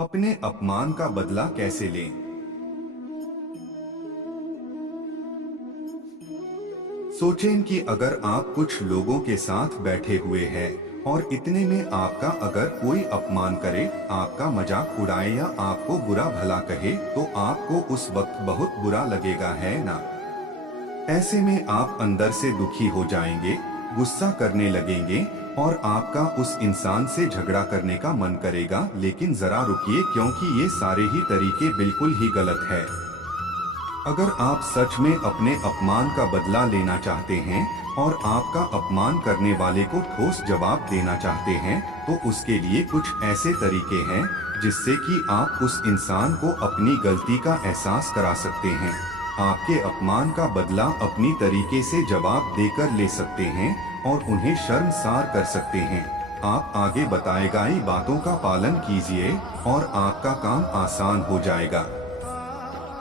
अपने अपमान का बदला कैसे लें? सोचें कि अगर आप कुछ लोगों के साथ बैठे हुए हैं और इतने में आपका अगर कोई अपमान करे, आपका मजाक उड़ाए या आपको बुरा भला कहे, तो आपको उस वक्त बहुत बुरा लगेगा, है ना? ऐसे में आप अंदर से दुखी हो जाएंगे, गुस्सा करने लगेंगे और आपका उस इंसान से झगड़ा करने का मन करेगा। लेकिन जरा रुकिए, क्योंकि ये सारे ही तरीके बिल्कुल ही गलत है। अगर आप सच में अपने अपमान का बदला लेना चाहते हैं और आपका अपमान करने वाले को ठोस जवाब देना चाहते हैं, तो उसके लिए कुछ ऐसे तरीके हैं जिससे कि आप उस इंसान को अपनी गलती का एहसास करा सकते हैं। आपके अपमान का बदला अपनी तरीके से जवाब देकर ले सकते हैं और उन्हें शर्मसार कर सकते हैं। आप आगे बताई गई बातों का पालन कीजिए और आपका काम आसान हो जाएगा।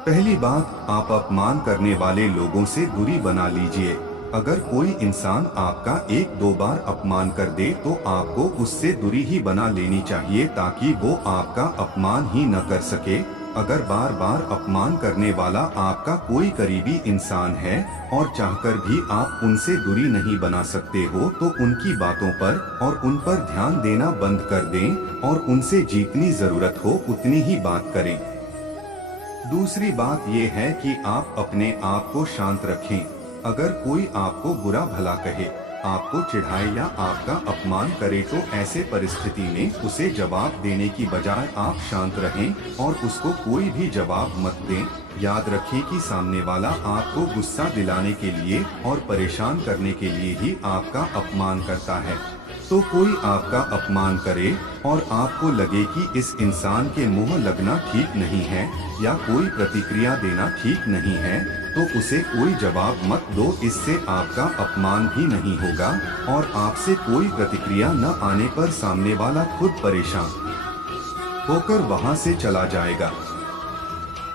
पहली बात, आप अपमान करने वाले लोगों से दूरी बना लीजिए। अगर कोई इंसान आपका एक दो बार अपमान कर दे तो आपको उससे दूरी ही बना लेनी चाहिए, ताकि वो आपका अपमान ही न कर सके। अगर बार बार अपमान करने वाला आपका कोई करीबी इंसान है और चाहकर भी आप उनसे दूरी नहीं बना सकते हो, तो उनकी बातों पर और उन पर ध्यान देना बंद कर दें और उनसे जितनी जरूरत हो उतनी ही बात करें। दूसरी बात यह है कि आप अपने आप को शांत रखें। अगर कोई आपको बुरा भला कहे, आपको चिढ़ाए या आपका अपमान करे, तो ऐसे परिस्थिति में उसे जवाब देने की बजाय आप शांत रहें और उसको कोई भी जवाब मत दें। याद रखें कि सामने वाला आपको गुस्सा दिलाने के लिए और परेशान करने के लिए ही आपका अपमान करता है। तो कोई आपका अपमान करे और आपको लगे कि इस इंसान के मुंह लगना ठीक नहीं है या कोई प्रतिक्रिया देना ठीक नहीं है, तो उसे कोई जवाब मत दो। इससे आपका अपमान भी नहीं होगा और आपसे कोई प्रतिक्रिया न आने पर सामने वाला खुद परेशान होकर वहां से चला जाएगा।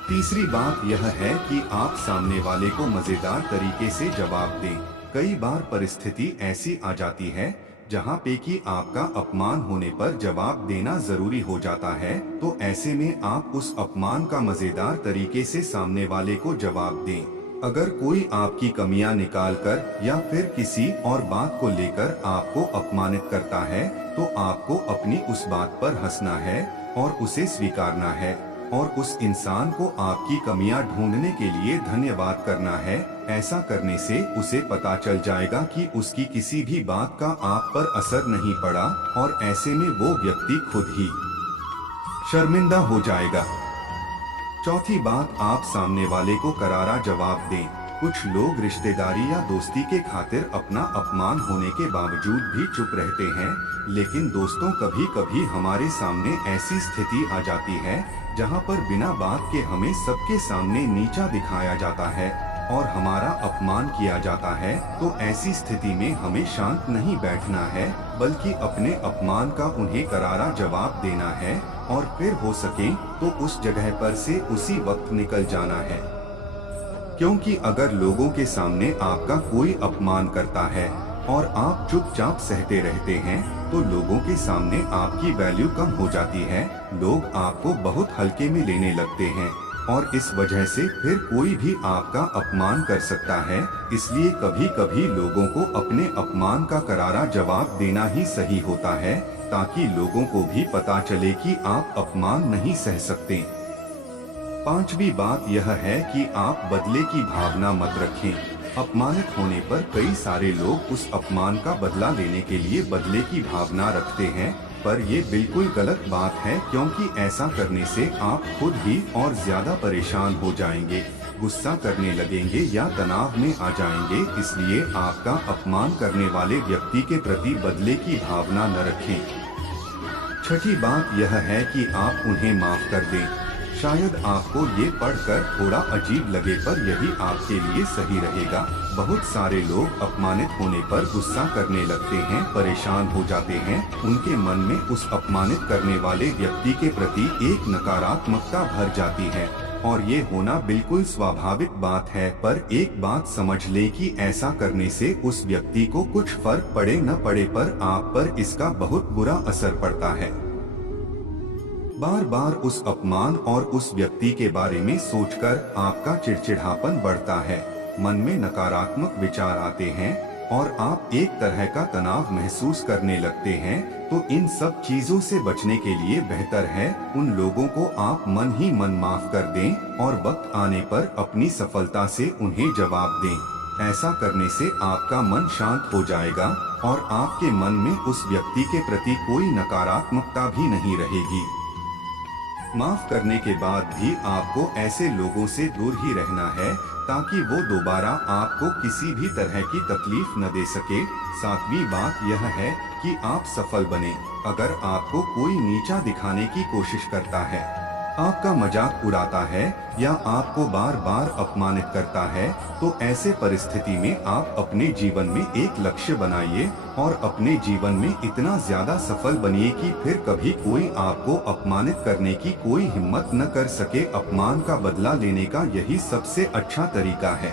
तीसरी बात यह है कि आप सामने वाले को मजेदार तरीके से जवाब दें। कई बार परिस्थिति ऐसी आ जाती है जहाँ पे कि आपका अपमान होने पर जवाब देना जरूरी हो जाता है, तो ऐसे में आप उस अपमान का मजेदार तरीके से सामने वाले को जवाब दें। अगर कोई आपकी कमियां निकालकर या फिर किसी और बात को लेकर आपको अपमानित करता है, तो आपको अपनी उस बात पर हंसना है और उसे स्वीकारना है और उस इंसान को आपकी कमियां ढूंढने के लिए धन्यवाद करना है। ऐसा करने से उसे पता चल जाएगा कि उसकी किसी भी बात का आप पर असर नहीं पड़ा और ऐसे में वो व्यक्ति खुद ही शर्मिंदा हो जाएगा। चौथी बात, आप सामने वाले को करारा जवाब दें। कुछ लोग रिश्तेदारी या दोस्ती के खातिर अपना अपमान होने के बावजूद भी चुप रहते हैं, लेकिन दोस्तों, कभी कभी हमारे सामने ऐसी स्थिति आ जाती है जहां पर बिना बात के हमें सबके सामने नीचा दिखाया जाता है और हमारा अपमान किया जाता है। तो ऐसी स्थिति में हमें शांत नहीं बैठना है, बल्कि अपने अपमान का उन्हें करारा जवाब देना है और फिर हो सके तो उस जगह पर से उसी वक्त निकल जाना है। क्योंकि अगर लोगों के सामने आपका कोई अपमान करता है और आप चुपचाप सहते रहते हैं, तो लोगों के सामने आपकी वैल्यू कम हो जाती है। लोग आपको बहुत हल्के में लेने लगते हैं और इस वजह से फिर कोई भी आपका अपमान कर सकता है। इसलिए कभी कभी लोगों को अपने अपमान का करारा जवाब देना ही सही होता है, ताकि लोगों को भी पता चले कि आप अपमान नहीं सह सकते। पांचवी बात यह है कि आप बदले की भावना मत रखें। अपमानित होने पर कई सारे लोग उस अपमान का बदला लेने के लिए बदले की भावना रखते हैं, पर ये बिल्कुल गलत बात है, क्योंकि ऐसा करने से आप खुद ही और ज्यादा परेशान हो जाएंगे, गुस्सा करने लगेंगे या तनाव में आ जाएंगे। इसलिए आपका अपमान करने वाले व्यक्ति के प्रति बदले की भावना न रखें। छठी बात यह है कि आप उन्हें माफ कर दें। शायद आपको ये पढ़कर थोड़ा अजीब लगे, पर यही आपके लिए सही रहेगा। बहुत सारे लोग अपमानित होने पर गुस्सा करने लगते हैं, परेशान हो जाते हैं। उनके मन में उस अपमानित करने वाले व्यक्ति के प्रति एक नकारात्मकता भर जाती है और ये होना बिल्कुल स्वाभाविक बात है। पर एक बात समझ ले कि ऐसा करने से उस व्यक्ति को कुछ फर्क पड़े न पड़े, पर आप पर इसका बहुत बुरा असर पड़ता है। बार बार उस अपमान और उस व्यक्ति के बारे में सोचकर आपका चिड़चिड़ापन बढ़ता है, मन में नकारात्मक विचार आते हैं और आप एक तरह का तनाव महसूस करने लगते हैं। तो इन सब चीजों से बचने के लिए बेहतर है उन लोगों को आप मन ही मन माफ कर दें और वक्त आने पर अपनी सफलता से उन्हें जवाब दें। ऐसा करने से आपका मन शांत हो जाएगा और आपके मन में उस व्यक्ति के प्रति कोई नकारात्मकता भी नहीं रहेगी। माफ करने के बाद भी आपको ऐसे लोगों से दूर ही रहना है ताकि वो दोबारा आपको किसी भी तरह की तकलीफ न दे सके। सातवीं बात यह है कि आप सफल बने। अगर आपको कोई नीचा दिखाने की कोशिश करता है, आपका मजाक उड़ाता है या आपको बार बार अपमानित करता है, तो ऐसे परिस्थिति में आप अपने जीवन में एक लक्ष्य बनाइए और अपने जीवन में इतना ज्यादा सफल बनिए कि फिर कभी कोई आपको अपमानित करने की कोई हिम्मत न कर सके। अपमान का बदला लेने का यही सबसे अच्छा तरीका है।